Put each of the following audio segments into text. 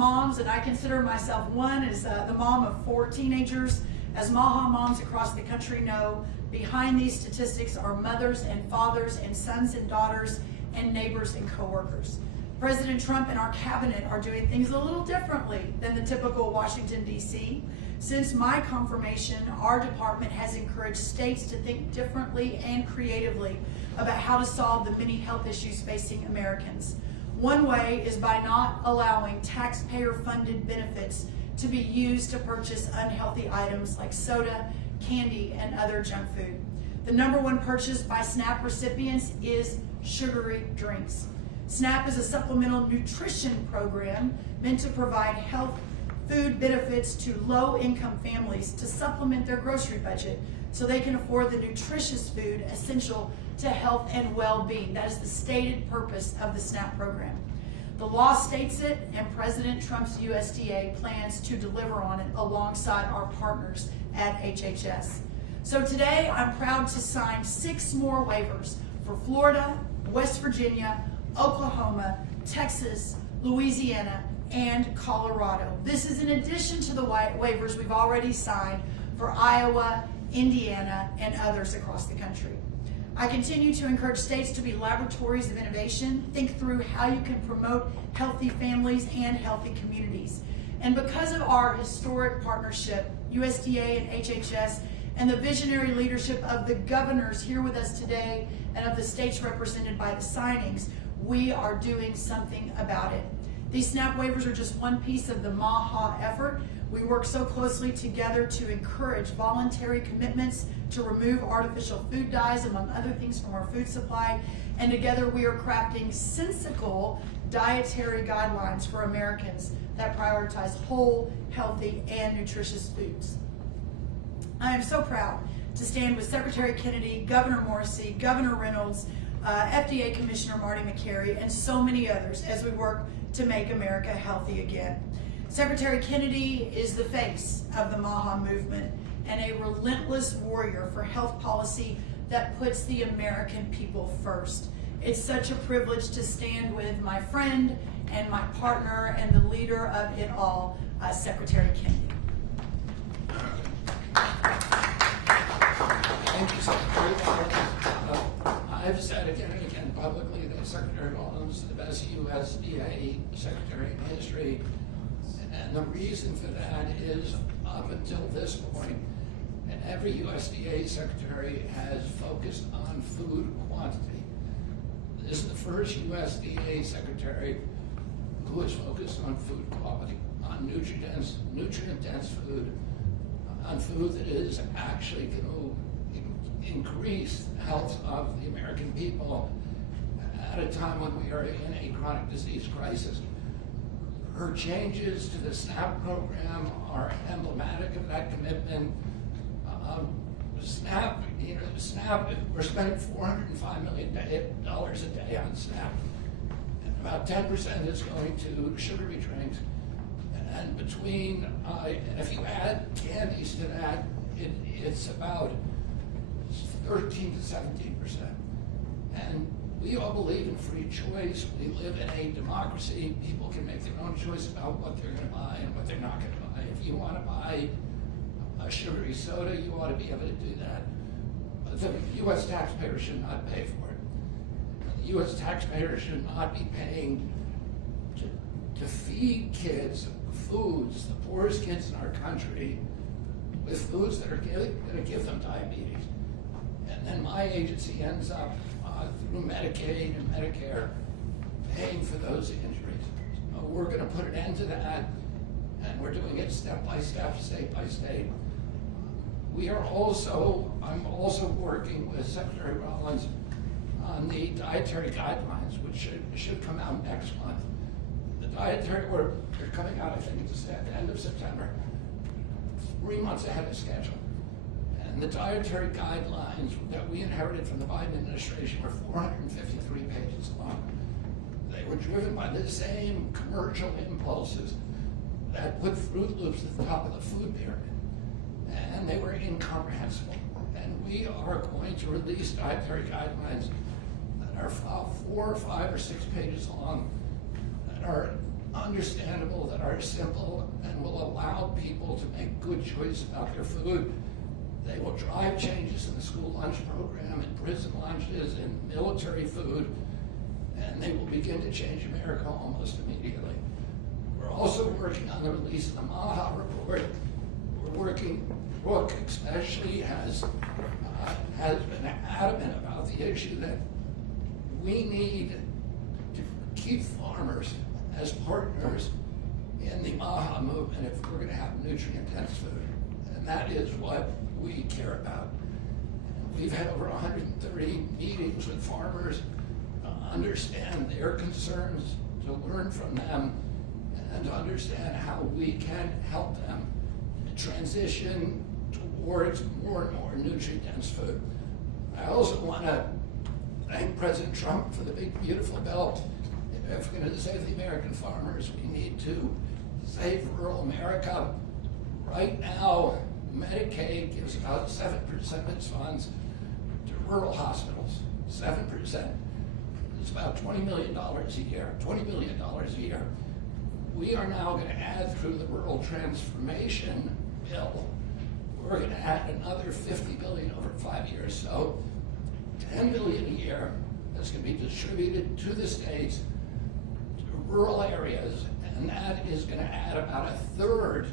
moms, and I consider myself one, as the mom of 4 teenagers. As MAHA moms across the country know, behind these statistics are mothers and fathers and sons and daughters and neighbors and coworkers. President Trump and our cabinet are doing things a little differently than the typical Washington, D.C. Since my confirmation, our department has encouraged states to think differently and creatively about how to solve the many health issues facing Americans. One way is by not allowing taxpayer-funded benefits to be used to purchase unhealthy items like soda, candy, and other junk food. The #1 purchase by SNAP recipients is sugary drinks. SNAP is a supplemental nutrition program meant to provide health food benefits to low-income families to supplement their grocery budget so they can afford the nutritious food essential to health and well-being. That is the stated purpose of the SNAP program. The law states it, and President Trump's USDA plans to deliver on it alongside our partners at HHS. So today, I'm proud to sign 6 more waivers for Florida, West Virginia, Oklahoma, Texas, Louisiana, and Colorado. This is in addition to the waivers we've already signed for Iowa, Indiana, and others across the country. I continue to encourage states to be laboratories of innovation, think through how you can promote healthy families and healthy communities. And because of our historic partnership, USDA and HHS, and the visionary leadership of the governors here with us today and of the states represented by the signings, we are doing something about it. These SNAP waivers are just one piece of the MAHA effort. We work so closely together to encourage voluntary commitments to remove artificial food dyes, among other things, from our food supply. And together we are crafting sensical dietary guidelines for Americans that prioritize whole, healthy, and nutritious foods. I am so proud to stand with Secretary Kennedy, Governor Morrisey, Governor Reynolds, FDA Commissioner Marty Makary, and so many others as we work to make America healthy again. Secretary Kennedy is the face of the MAHA movement and a relentless warrior for health policy that puts the American people first. It's such a privilege to stand with my friend and my partner and the leader of it all, Secretary Kennedy. Thank you, Secretary. I've said again and again publicly that Secretary Rollins is the best USDA Secretary in history. And the reason for that is, up until this point, every USDA Secretary has focused on food quantity. This is the first USDA Secretary who is focused on food quality, on nutrient-dense food, on food that is actually going to increase the health of the American people at a time when we are in a chronic disease crisis. Her changes to the SNAP program are emblematic of that commitment. SNAP, we're spending $405 million a day on SNAP. And about 10% is going to sugary drinks. And between, if you add candies to that, it's about 13 to 17%. And we all believe in free choice. We live in a democracy. People can make their own choice about what they're going to buy and what they're not going to buy. If you want to buy a sugary soda, you ought to be able to do that. The U.S. taxpayer should not pay for it. The U.S. taxpayer should not be paying to feed kids foods, the poorest kids in our country, with foods that are going to give them diabetes. And then my agency ends up through Medicaid and Medicare paying for those injuries. We're going to put an end to that, and we're doing it step by step, state by state. I'm also working with Secretary Rollins on the dietary guidelines, which should come out next month. The dietary, they're coming out, I think it's at the end of September, 3 months ahead of schedule. And the dietary guidelines that we inherited from the Biden administration were 453 pages long. They were driven by the same commercial impulses that put Fruit Loops at the top of the food pyramid. And they were incomprehensible. And we are going to release dietary guidelines that are 4 or 5 or 6 pages long, that are understandable, that are simple, and will allow people to make good choices about their food. They will drive changes in the school lunch program, in prison lunches, in military food, and they will begin to change America almost immediately. We're also working on the release of the MAHA report. We're working, Brooke especially has been adamant about the issue that we need to keep farmers as partners in the MAHA movement if we're going to have nutrient-dense food. And that is what we care about. We've had over 130 meetings with farmers to understand their concerns, to learn from them, and to understand how we can help them transition towards more and more nutrient-dense food. I also want to thank President Trump for the big, beautiful bill. If we're going to save the American farmers, we need to save rural America. Right now, Medicaid gives about 7% of its funds to rural hospitals. 7%. It's about $20 million a year. $20 million a year. We are now going to add, through the Rural Transformation Bill, we're going to add another $50 billion over 5 years. So $10 billion a year that's going to be distributed to the states, to rural areas, and that is going to add about a third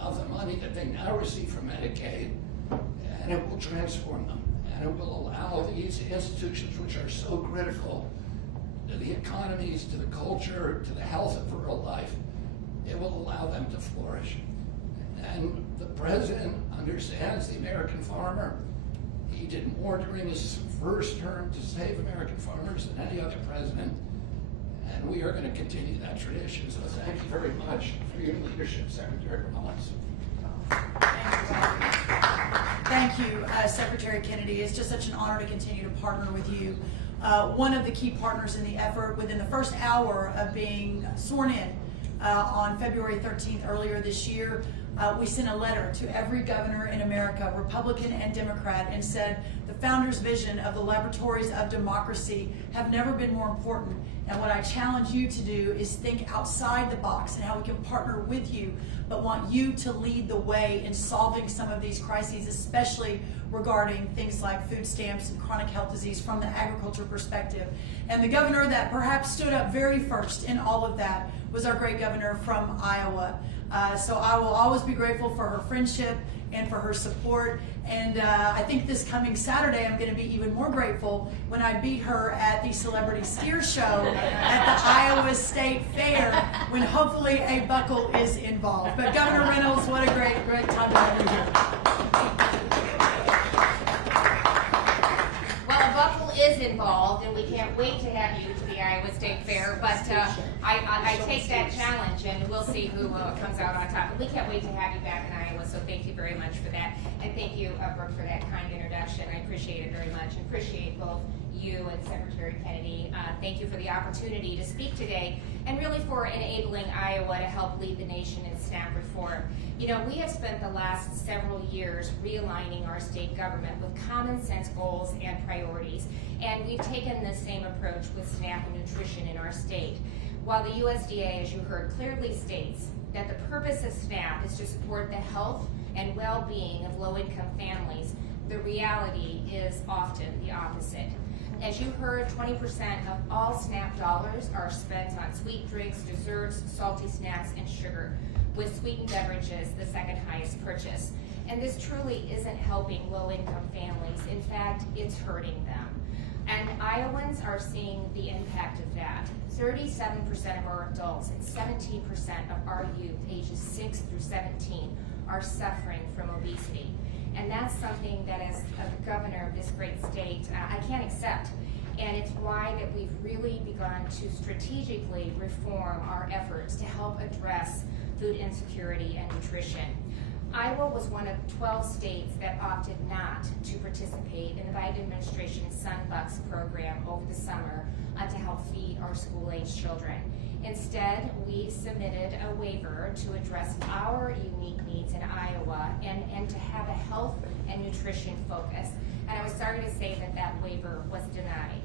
of the money that they now receive from Medicaid, and it will transform them, and it will allow these institutions, which are so critical to the economies, to the culture, to the health of rural life, it will allow them to flourish. And the president understands the American farmer. He did more during his first term to save American farmers than any other president, and we are going to continue that tradition. So thank you very much for your leadership, Secretary Rollins. Thank you, Secretary Kennedy. It's just such an honor to continue to partner with you. One of the key partners in the effort, within the first hour of being sworn in on February 13th earlier this year, we sent a letter to every governor in America, Republican and Democrat, and said the founder's vision of the laboratories of democracy have never been more important. And what I challenge you to do is think outside the box and how we can partner with you, but want you to lead the way in solving some of these crises, especially regarding things like food stamps and chronic health disease from the agriculture perspective. And the governor that perhaps stood up very first in all of that was our great governor from Iowa. So I will always be grateful for her friendship and for her support. And I think this coming Saturday, I'm going to be even more grateful when I beat her at the Celebrity Steer Show at the Iowa State Fair, when hopefully a buckle is involved. But Governor Reynolds, what a great time to have you here. Well, a buckle is involved, and we can't wait to have you to the Iowa State Fair. But I take that challenge, and we'll see who comes out on top. But we can't wait to have you back in Iowa, so thank you very much for that. And thank you, Brooke, for that kind introduction. I appreciate it very much, and appreciate both you and Secretary Kennedy. Thank you for the opportunity to speak today, and really for enabling Iowa to help lead the nation in SNAP reform. You know, we have spent the last several years realigning our state government with common sense goals and priorities, and we've taken the same approach with SNAP and nutrition in our state. While the USDA, as you heard, clearly states that the purpose of SNAP is to support the health and well-being of low-income families, the reality is often the opposite. As you heard, 20% of all SNAP dollars are spent on sweet drinks, desserts, salty snacks, and sugar, with sweetened beverages the second highest purchase. And this truly isn't helping low-income families. In fact, it's hurting them. And Iowans are seeing the impact of that. 37% of our adults and 17% of our youth ages 6 through 17 are suffering from obesity. And that's something that, as a governor of this great state, I can't accept. And it's why that we've really begun to strategically reform our efforts to help address food insecurity and nutrition. Iowa was one of 12 states that opted not to participate in the Biden administration's Sunbucks program over the summer to help feed our school-age children. Instead, we submitted a waiver to address our unique needs in Iowa and to have a health and nutrition focus. And I was sorry to say that that waiver was denied.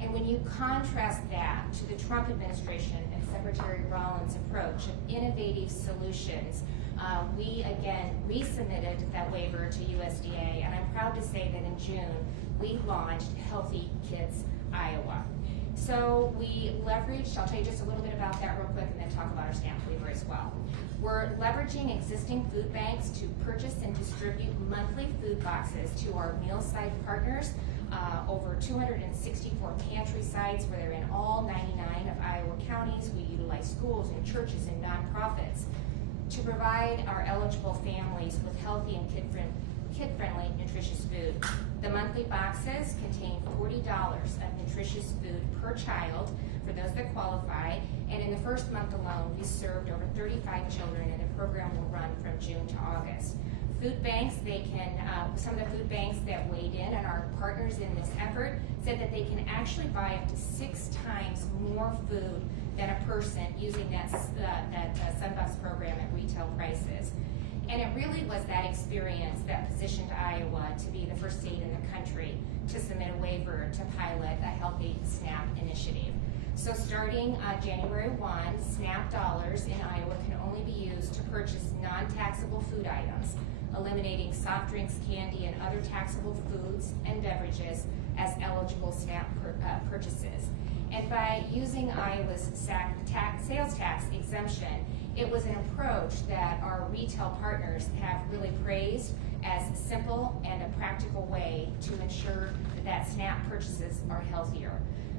And when you contrast that to the Trump administration and Secretary Rollins' approach of innovative solutions, we again resubmitted that waiver to USDA, and I'm proud to say that in June we launched Healthy Kids Iowa. So we leveraged, I'll tell you just a little bit about that real quick and then talk about our SNAP waiver as well. We're leveraging existing food banks to purchase and distribute monthly food boxes to our meal site partners, over 264 pantry sites where they're in all 99 of Iowa counties. We utilize schools and churches and nonprofits to provide our eligible families with healthy and kid-friendly nutritious food. The monthly boxes contain $40 of nutritious food per child for those that qualify, and in the first month alone, we served over 35 children, and the program will run from June to August. Food banks, some of the food banks that weighed in and our partners in this effort said that they can actually buy up to 6 times more food than a person using that Sunbus program at retail prices. And it really was that experience that positioned Iowa to be the first state in the country to submit a waiver to pilot a Healthy SNAP initiative. So starting January 1, SNAP dollars in Iowa can only be used to purchase non-taxable food items, eliminating soft drinks, candy, and other taxable foods and beverages as eligible SNAP purchases. And by using Iowa's sales tax exemption, it was an approach that our retail partners have really praised as a simple and a practical way to ensure that SNAP purchases are healthier.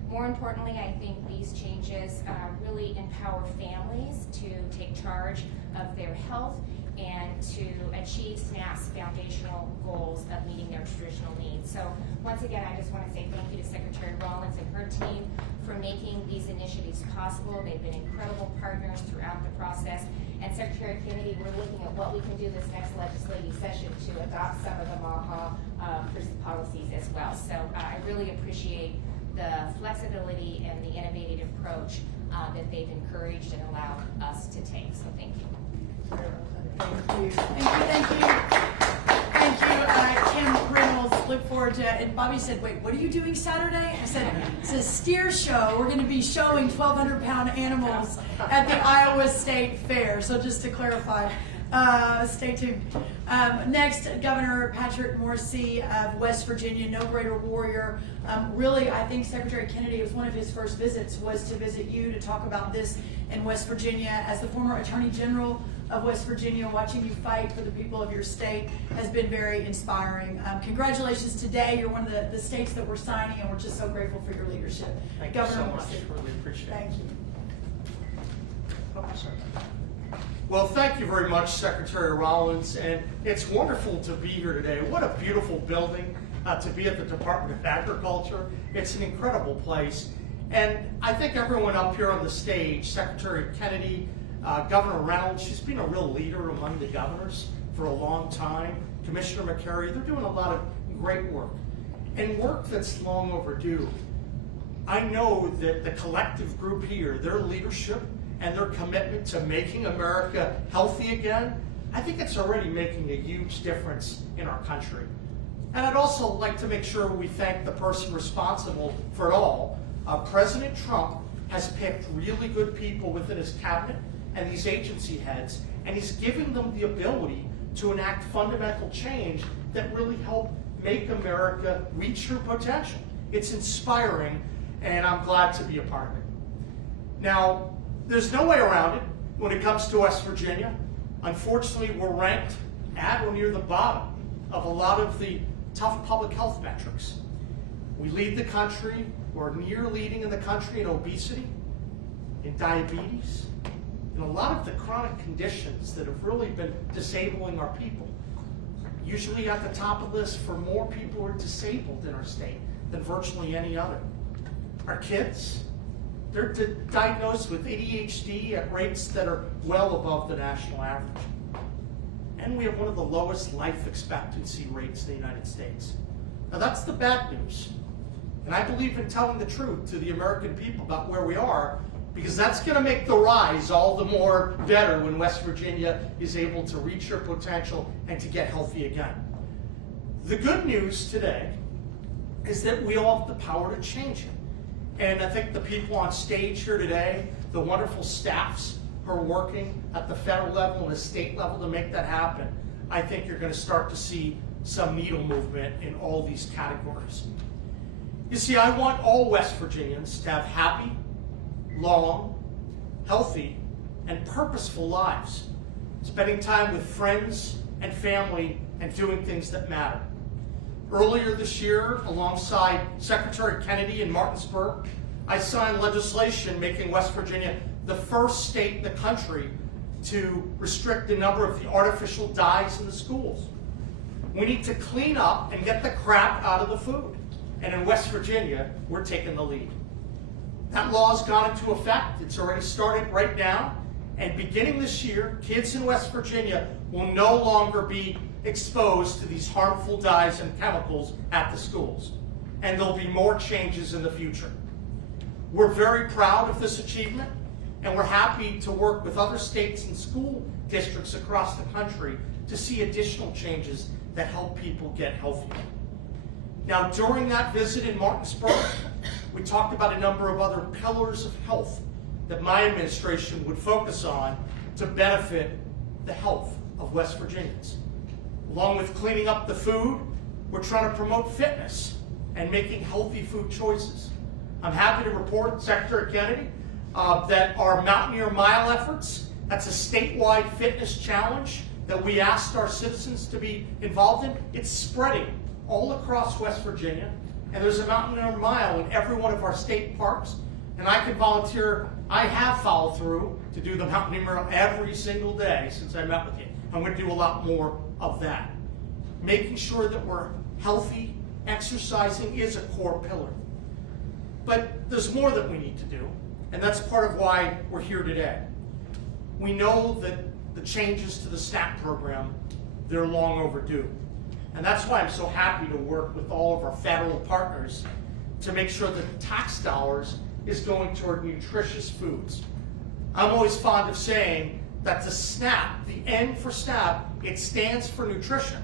More importantly, I think these changes really empower families to take charge of their health and to achieve SNAP's foundational goals of meeting their nutritional needs. So once again, I just want to say thank you to Secretary Rollins and her team for making these initiatives possible. They've been incredible partners throughout the process. And Secretary Kennedy, we're looking at what we can do this next legislative session to adopt some of the MAHA policies as well. So I really appreciate the flexibility and the innovative approach that they've encouraged and allowed us to take. So thank you. Thank you. Thank you, Kim Reynolds. Look forward to it. And Bobby said, wait, what are you doing Saturday? I said, it's a steer show. We're going to be showing 1,200-pound animals at the Iowa State Fair. So just to clarify, stay tuned. Next, Governor Patrick Morrisey of West Virginia, no greater warrior. Really, I think Secretary Kennedy, it was one of his first visits, was to visit you to talk about this in West Virginia. As the former Attorney General of West Virginia, watching you fight for the people of your state has been very inspiring. Congratulations today. You're one of the states that we're signing, and we're just so grateful for your leadership. Thank Governor you so much. Morrisey. Really appreciate it. Thank you. Well, thank you very much, Secretary Rollins, and it's wonderful to be here today. What a beautiful building to be at the Department of Agriculture. It's an incredible place. And I think everyone up here on the stage, Secretary Kennedy, Governor Reynolds, she's been a real leader among the governors for a long time. Commissioner Makary, they're doing a lot of great work, and work that's long overdue. I know that the collective group here, their leadership and their commitment to making America healthy again, I think it's already making a huge difference in our country. And I'd also like to make sure we thank the person responsible for it all. President Trump has picked really good people within his cabinet and these agency heads, and he's giving them the ability to enact fundamental change that really help make America reach her potential. It's inspiring, and I'm glad to be a part of it. Now, there's no way around it when it comes to West Virginia. Unfortunately, we're ranked at or near the bottom of a lot of the tough public health metrics. We lead the country, we're near leading in the country in obesity, in diabetes, in a lot of the chronic conditions that have really been disabling our people. Usually at the top of the list for more people who are disabled in our state than virtually any other. Our kids, they're diagnosed with ADHD at rates that are well above the national average. And we have one of the lowest life expectancy rates in the United States. Now that's the bad news. And I believe in telling the truth to the American people about where we are, because that's going to make the rise all the more better when West Virginia is able to reach her potential and to get healthy again. The good news today is that we all have the power to change it. And I think the people on stage here today, the wonderful staffs who are working at the federal level and the state level to make that happen, I think you're going to start to see some needle movement in all these categories. You see, I want all West Virginians to have happy, long, healthy, and purposeful lives, spending time with friends and family and doing things that matter. Earlier this year, alongside Secretary Kennedy in Martinsburg, I signed legislation making West Virginia the first state in the country to restrict the number of the artificial dyes in the schools. We need to clean up and get the crap out of the food. And in West Virginia, we're taking the lead. That law's gone into effect. It's already started right now. And beginning this year, kids in West Virginia will no longer be exposed to these harmful dyes and chemicals at the schools. And there'll be more changes in the future. We're very proud of this achievement, and we're happy to work with other states and school districts across the country to see additional changes that help people get healthier. Now, during that visit in Martinsburg, we talked about a number of other pillars of health that my administration would focus on to benefit the health of West Virginians. Along with cleaning up the food, we're trying to promote fitness and making healthy food choices. I'm happy to report, Secretary Kennedy, that our Mountaineer Mile efforts, that's a statewide fitness challenge that we asked our citizens to be involved in. It's spreading all across West Virginia, and there's a Mountaineer Mile in every one of our state parks, and I can volunteer. I have followed through to do the Mountaineer Mile every single day since I met with you. I'm going to do a lot more of that. Making sure that we're healthy, exercising is a core pillar. But there's more that we need to do, and that's part of why we're here today. We know that the changes to the SNAP program, they're long overdue. And that's why I'm so happy to work with all of our federal partners to make sure that tax dollars is going toward nutritious foods. I'm always fond of saying that the SNAP, the N for SNAP, it stands for nutrition.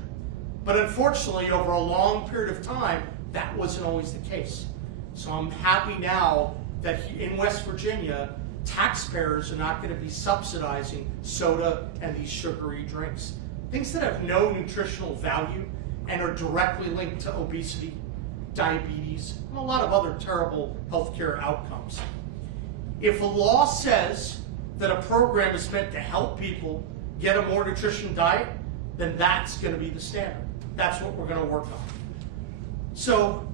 But unfortunately, over a long period of time, that wasn't always the case. So I'm happy now that in West Virginia, taxpayers are not going to be subsidizing soda and these sugary drinks. Things that have no nutritional value and are directly linked to obesity, diabetes, and a lot of other terrible healthcare outcomes. If a law says that a program is meant to help people get a more nutritious diet, then that's going to be the standard. That's what we're going to work on. So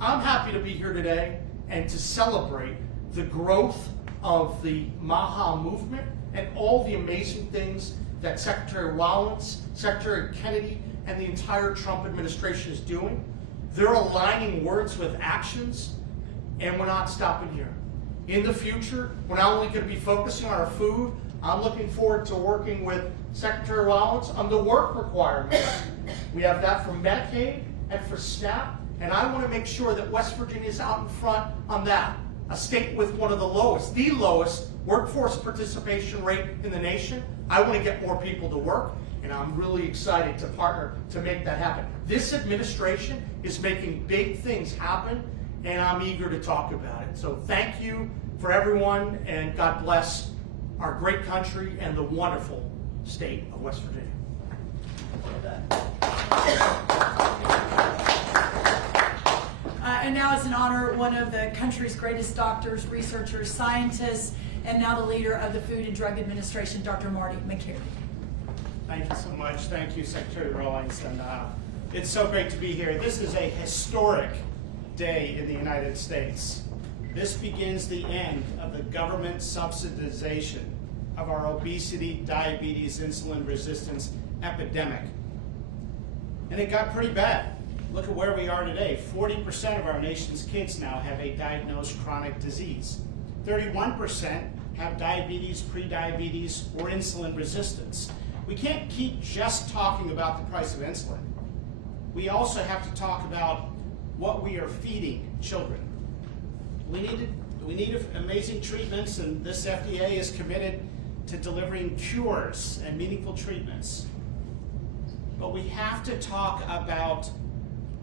I'm happy to be here today and to celebrate the growth of the MAHA movement and all the amazing things that Secretary Rollins, Secretary Kennedy, and the entire Trump administration is doing. They're aligning words with actions, and we're not stopping here. In the future, we're not only going to be focusing on our food, I'm looking forward to working with Secretary Rollins on the work requirements. We have that for Medicaid and for SNAP, and I want to make sure that West Virginia is out in front on that. A state with one of the lowest workforce participation rate in the nation. I want to get more people to work, and I'm really excited to partner to make that happen. This administration is making big things happen, and I'm eager to talk about it. So thank you for everyone, and God bless our great country and the wonderful state of West Virginia. And now it's an honor, one of the country's greatest doctors, researchers, scientists, and now the leader of the Food and Drug Administration, Dr. Marty Makary. Thank you so much. Thank you, Secretary Rollins. And it's so great to be here. This is a historic day in the United States. This begins the end of the government subsidization of our obesity, diabetes, insulin resistance epidemic. And it got pretty bad. Look at where we are today. 40% of our nation's kids now have a diagnosed chronic disease. 31% have diabetes, prediabetes, or insulin resistance. We can't keep just talking about the price of insulin. We also have to talk about what we are feeding children. We need amazing treatments, and this FDA is committed to delivering cures and meaningful treatments. But we have to talk about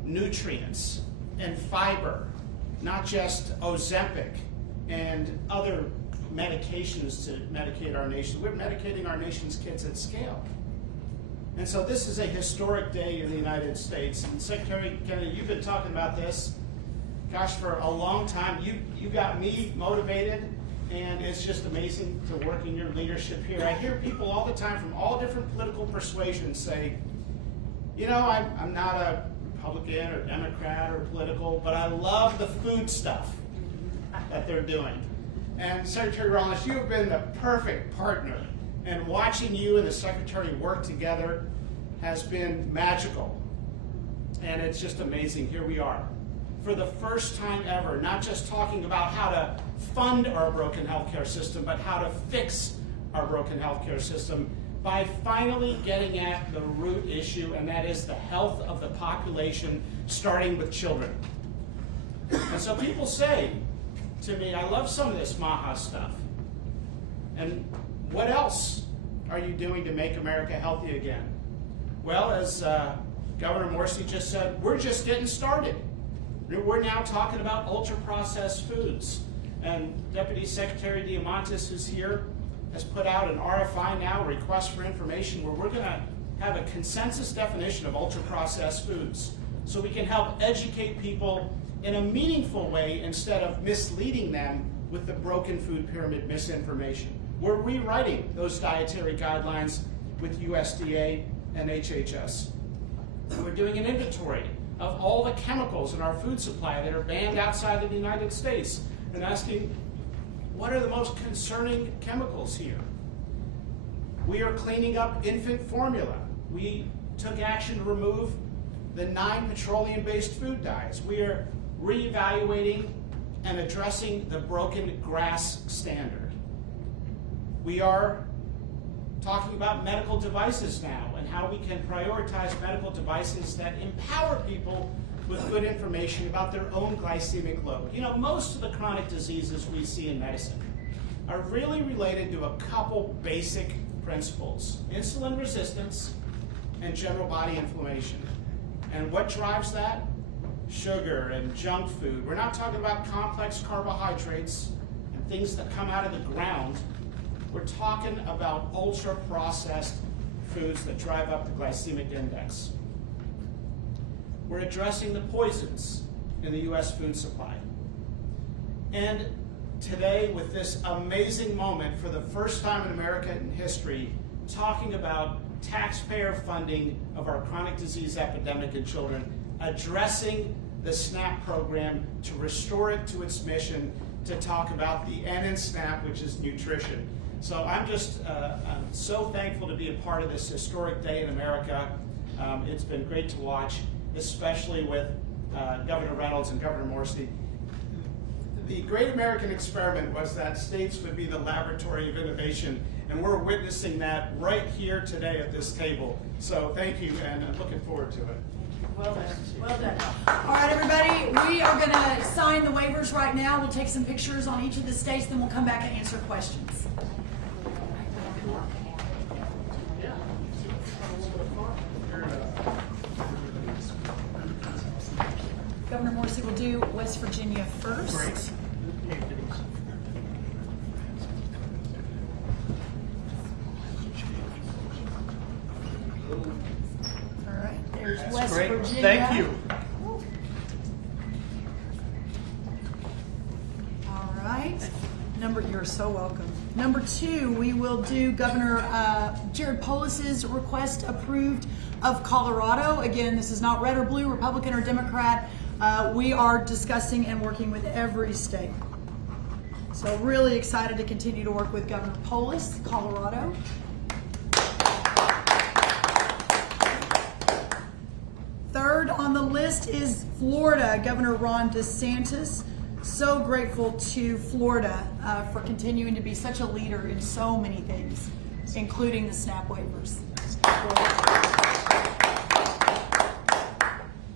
nutrients and fiber not just Ozempic and other medications to medicate our nation. We're medicating our nation's kids at scale. And so this is a historic day in the United States. And Secretary Kennedy, you've been talking about this, gosh, for a long time. You got me motivated, and it's just amazing to work in your leadership here. I hear people all the time from all different political persuasions say, you know, I'm not a Republican or Democrat or political, but I love the food stuff that they're doing. And Secretary Rollins, you have been the perfect partner, and watching you and the Secretary work together has been magical. And it's just amazing. Here we are, for the first time ever, not just talking about how to fund our broken healthcare system, but how to fix our broken healthcare system by finally getting at the root issue, and that is the health of the population, starting with children. And so people say to me, I love some of this MAHA stuff. And what else are you doing to make America healthy again? Well, as Governor Morrisey just said, we're just getting started. We're now talking about ultra-processed foods. And Deputy Secretary Diamantis, who's here, has put out an RFI now, a request for information, where we're going to have a consensus definition of ultra-processed foods so we can help educate people in a meaningful way instead of misleading them with the broken food pyramid misinformation. We're rewriting those dietary guidelines with USDA and HHS. We're doing an inventory of all the chemicals in our food supply that are banned outside of the United States and asking, what are the most concerning chemicals here? We are cleaning up infant formula. We took action to remove the 9 petroleum-based food dyes. We are reevaluating and addressing the broken GRAS standard. We are talking about medical devices now and how we can prioritize medical devices that empower people with good information about their own glycemic load. You know, most of the chronic diseases we see in medicine are really related to a couple basic principles: insulin resistance and general body inflammation. And what drives that? Sugar and junk food. We're not talking about complex carbohydrates and things that come out of the ground. We're talking about ultra-processed foods that drive up the glycemic index. We're addressing the poisons in the U.S. food supply. And today, with this amazing moment, for the first time in American history, talking about taxpayer funding of our chronic disease epidemic in children, addressing the SNAP program to restore it to its mission, to talk about the N in SNAP, which is nutrition. So I'm so thankful to be a part of this historic day in America. It's been great to watch, especially with Governor Reynolds and Governor Morrisey. The great American experiment was that states would be the laboratory of innovation, and we're witnessing that right here today at this table. So thank you, and I'm looking forward to it. Well done. Well done. All right, everybody, we are going to sign the waivers right now. We'll take some pictures on each of the states, then we'll come back and answer questions. Governor Morrisey will do West Virginia first. Great. All right, there's That's West great. Virginia. Thank you. All right. You're so welcome. Number 2, we will do Governor Jared Polis's request approved of Colorado. Again, this is not red or blue, Republican or Democrat. We are discussing and working with every state. So really excited to continue to work with Governor Polis, Colorado. Third on the list is Florida, Governor Ron DeSantis. So grateful to Florida for continuing to be such a leader in so many things, including the SNAP waivers.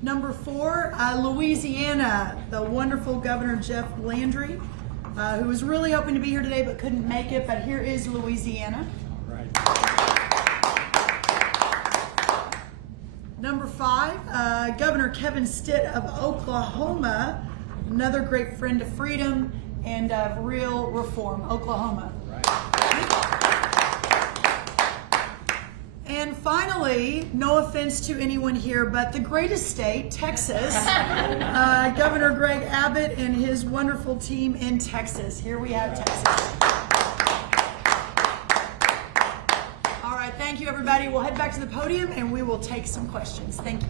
Number 4, Louisiana, the wonderful Governor Jeff Landry, who was really hoping to be here today but couldn't make it, but here is Louisiana. Number 5, Governor Kevin Stitt of Oklahoma, another great friend of freedom and of real reform, Oklahoma. And finally, no offense to anyone here, but the greatest state, Texas, Governor Greg Abbott and his wonderful team in Texas. Here we have Texas. All right, thank you, everybody. We'll head back to the podium and we will take some questions. Thank you.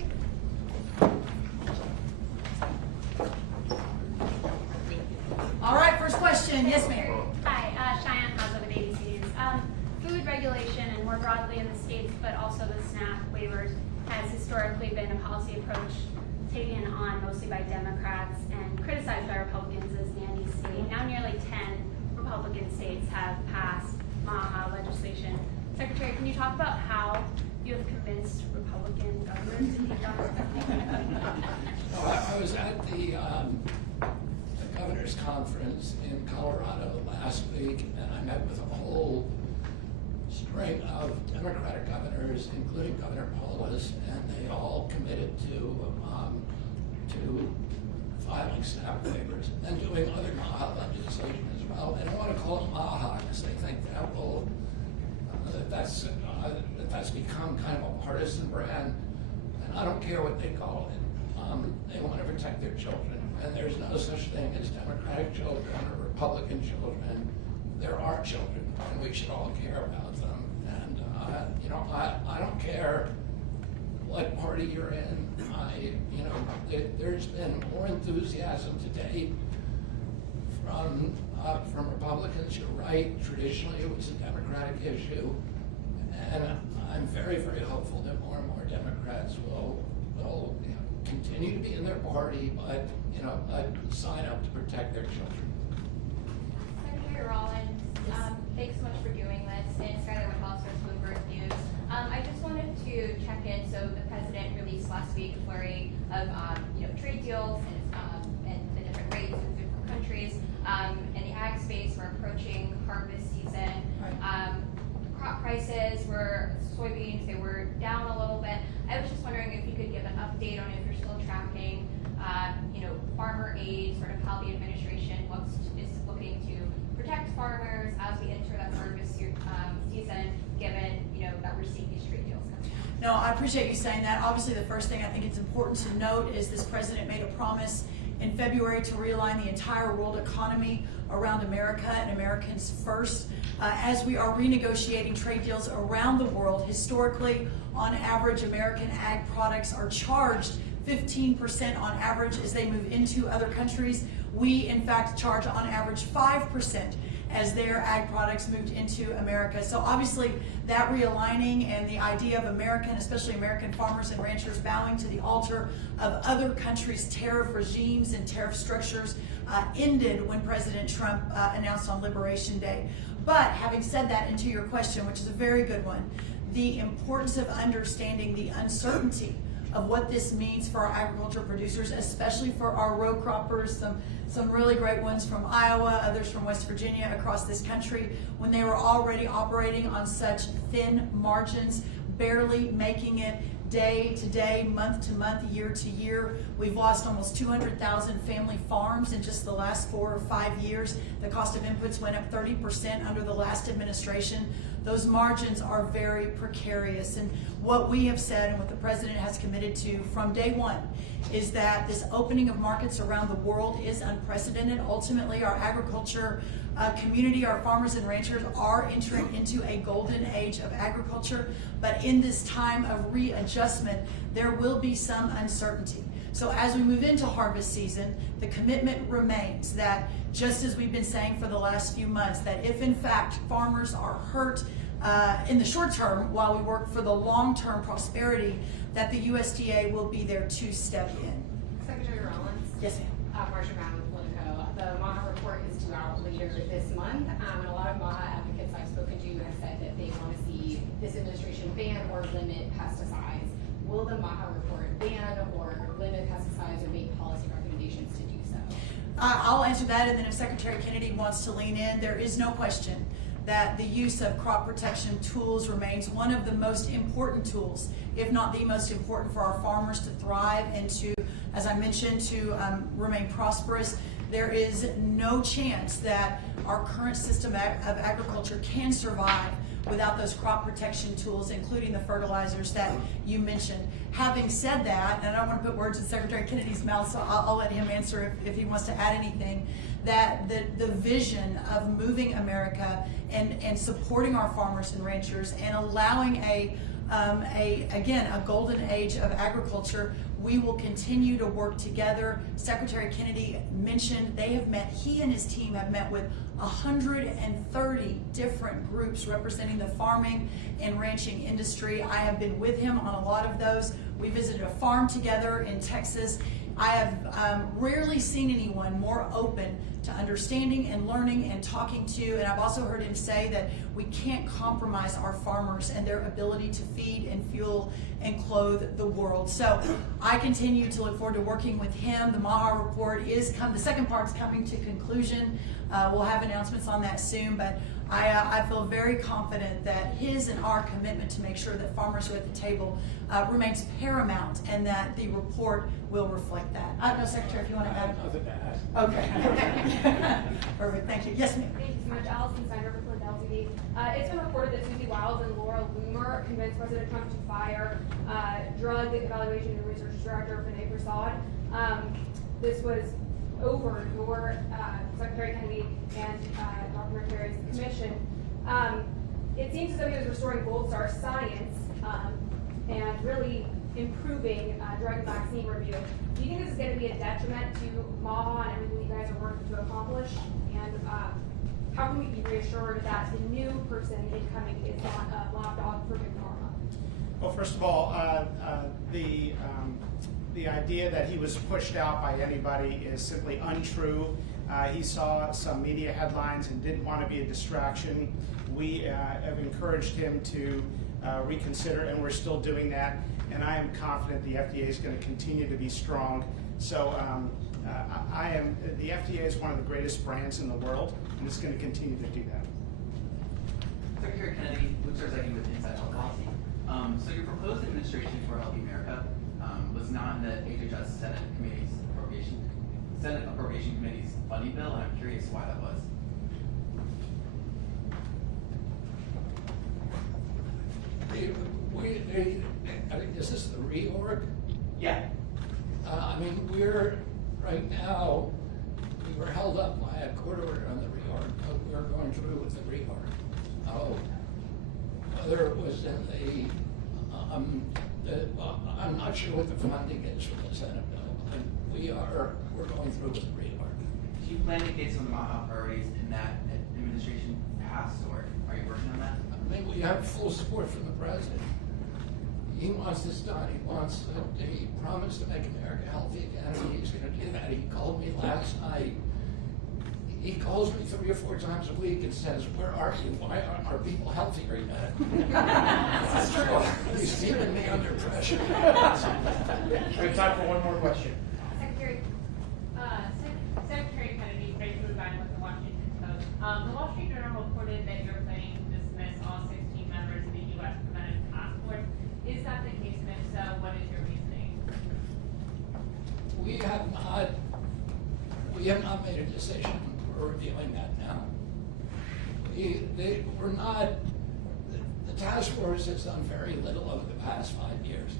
All right, first question. Yes, ma'am. Hi, Cheyenne Haza with ABC News. Food regulation and more broadly in the states, but also the SNAP waivers, has historically been a policy approach taken on mostly by Democrats and criticized by Republicans as nanny state. Now nearly 10 Republican states have passed MAHA legislation. Secretary, can you talk about how you have convinced Republican governors to take on I was at the governor's conference in Colorado last week, and I met with a whole string of Democratic governors, including Governor Polis, and they all committed to filing SNAP waivers and doing other MAHA legislation as well. They don't want to call it MAHA because they think that will that's become kind of a partisan brand, and I don't care what they call it. They want to protect their children, and there's no such thing as Democratic children or Republican children. There are children, and we should all care about them. And I don't care what party you're in. There's been more enthusiasm today from Republicans. You're right. Traditionally, it was a Democratic issue, and I'm very, very hopeful that more and more Democrats will continue to be in their party, but sign up to protect their children. Secretary Rollins, thanks so much for doing this, and Skylar McAllister, Bloomberg News. I just wanted to check in. So the president released last week a flurry of trade deals and the different rates in different countries. In the ag space, we're approaching harvest season. Crop prices were soybeans; they were down a little bit. I was just wondering if you could give an update on if you're still tracking, farmer aid, sort of how the administration is looking to protect farmers as we enter that harvest season, given that we're seeing these trade deals coming out. No, I appreciate you saying that. Obviously, the first thing I think it's important to note is this president made a promise in February to realign the entire world economy around America and Americans first. As we are renegotiating trade deals around the world, historically, on average, American ag products are charged 15% on average as they move into other countries. We, in fact, charge on average 5% as their ag products moved into America. So obviously that realigning and the idea of especially American farmers and ranchers bowing to the altar of other countries' tariff regimes and tariff structures ended when President Trump announced on Liberation Day. But having said that, and to your question, which is a very good one, the importance of understanding the uncertainty of what this means for our agriculture producers, especially for our row croppers, some really great ones from Iowa, others from West Virginia, across this country, when they were already operating on such thin margins, barely making it day to day, month to month, year to year. We've lost almost 200,000 family farms in just the last 4 or 5 years. The cost of inputs went up 30% under the last administration. Those margins are very precarious. And what we have said and what the president has committed to from day one is that this opening of markets around the world is unprecedented. Ultimately, our agriculture community, our farmers and ranchers are entering into a golden age of agriculture. But in this time of readjustment, there will be some uncertainty. So as we move into harvest season, the commitment remains that, just as we've been saying for the last few months, that if in fact farmers are hurt in the short term while we work for the long-term prosperity, that the USDA will be there to step in. Secretary Rollins. Yes, ma'am. Marcia Brown with Politico. The MAHA report is due out later this month, and a lot of MAHA advocates I've spoken to have said that they want to see this administration ban or limit pesticides. Will the MAHA report ban or limit pesticides or make policy recommendations to do so? I'll answer that, and then if Secretary Kennedy wants to lean in, there is no question that the use of crop protection tools remains one of the most important tools, if not the most important, for our farmers to thrive and to as I mentioned, to remain prosperous. There is no chance that our current system of agriculture can survive without those crop protection tools, including the fertilizers that you mentioned. Having said that, and I don't want to put words in Secretary Kennedy's mouth, so I'll let him answer if he wants to add anything, that the vision of moving America and supporting our farmers and ranchers and allowing again, a golden age of agriculture, we will continue to work together. Secretary Kennedy mentioned he and his team have met with 130 different groups representing the farming and ranching industry. I have been with him on a lot of those. We visited a farm together in Texas. I have rarely seen anyone more open to understanding and learning and talking to, and I've also heard him say that we can't compromise our farmers and their ability to feed and fuel and clothe the world. So I continue to look forward to working with him. The MAHA report the second part's coming to conclusion. We'll have announcements on that soon, but I feel very confident that his and our commitment to make sure that farmers are at the table remains paramount, and that the report will reflect that. I don't know, Secretary, if you want to add. Nothing to add. Okay. Perfect. Thank you. Yes, ma'am. Thank you so much. Allison Steiner with LTV. It's been reported that Susie Wiles and Laura Loomer convinced President Trump to fire Drug Evaluation and Research Director Vinay Prasad. This was over your Secretary Kennedy and Dr. Makary's commission. It seems as though he was restoring gold star science and really improving drug and vaccine review. Do you think this is going to be a detriment to MAHA and everything you guys are working to accomplish? And how can we be reassured that the new person incoming is not a lapdog for Big Pharma? Well, first of all, the idea that he was pushed out by anybody is simply untrue. He saw some media headlines and didn't want to be a distraction. We have encouraged him to reconsider, and we're still doing that. And I am confident the FDA is going to continue to be strong. So the FDA is one of the greatest brands in the world, and it's going to continue to do that. Secretary Kennedy, Luke Zarzecki with Inside Health Policy. So your proposed administration for Healthy America was not in the HHS Senate Appropriation Committee's funding bill, and I'm curious why that was. Is this the reorg? Yeah. I mean, we're right now, we were held up by a court order on the reorg, but we're going through with the reorg. Whether it was in I'm not sure what the funding is for the Senate bill. We're going through with the reorg. Do you plan to get some of the MAHA priorities in that administration passed, or are you working on that? I mean, we have full support from the president. He wants this done. He promised to make America healthy again, and he's going to do that. He called me last night. He calls me 3 or 4 times a week and says, "Where are you? Why aren't our people healthier yet?" He's feeling me under pressure. We have time for one more question. Secretary Kennedy raised the line with the Washington Post. The Wall Street Journal reported that you're planning to dismiss all 16 members of the U.S. Preventive Task Force. Is that the case, and if so, what is your reasoning? We have not made a decision. We're reviewing that now. The task force has done very little over the past 5 years.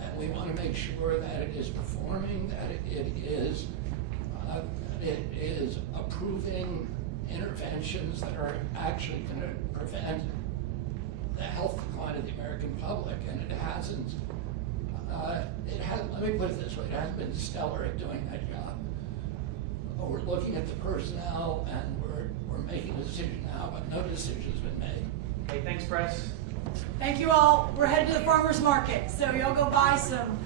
And we want to make sure that it is performing, that it is approving interventions that are actually going to prevent the health decline of the American public, and it hasn't. Let me put it this way: it hasn't been stellar at doing that job. But we're looking at the personnel, and we're making a decision now, but no decision's been made. Okay, thanks, press. Thank you all. We're headed to the farmer's market, so y'all go buy some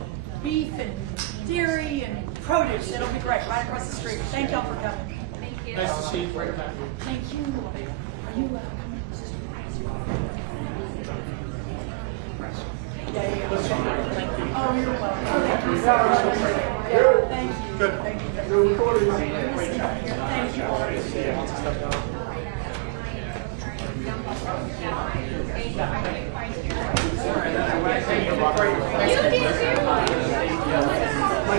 beef and dairy and produce. It'll be great, right across the street. Thank y'all for coming. Thank you. Nice to see you. Thank you. Are you Oh, you're welcome. Thank you so much. Yeah, thank you. Good. Thank you. You're recording. Thank you. You did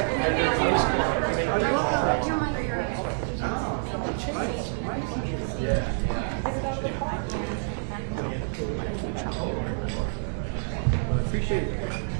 too. I appreciate it.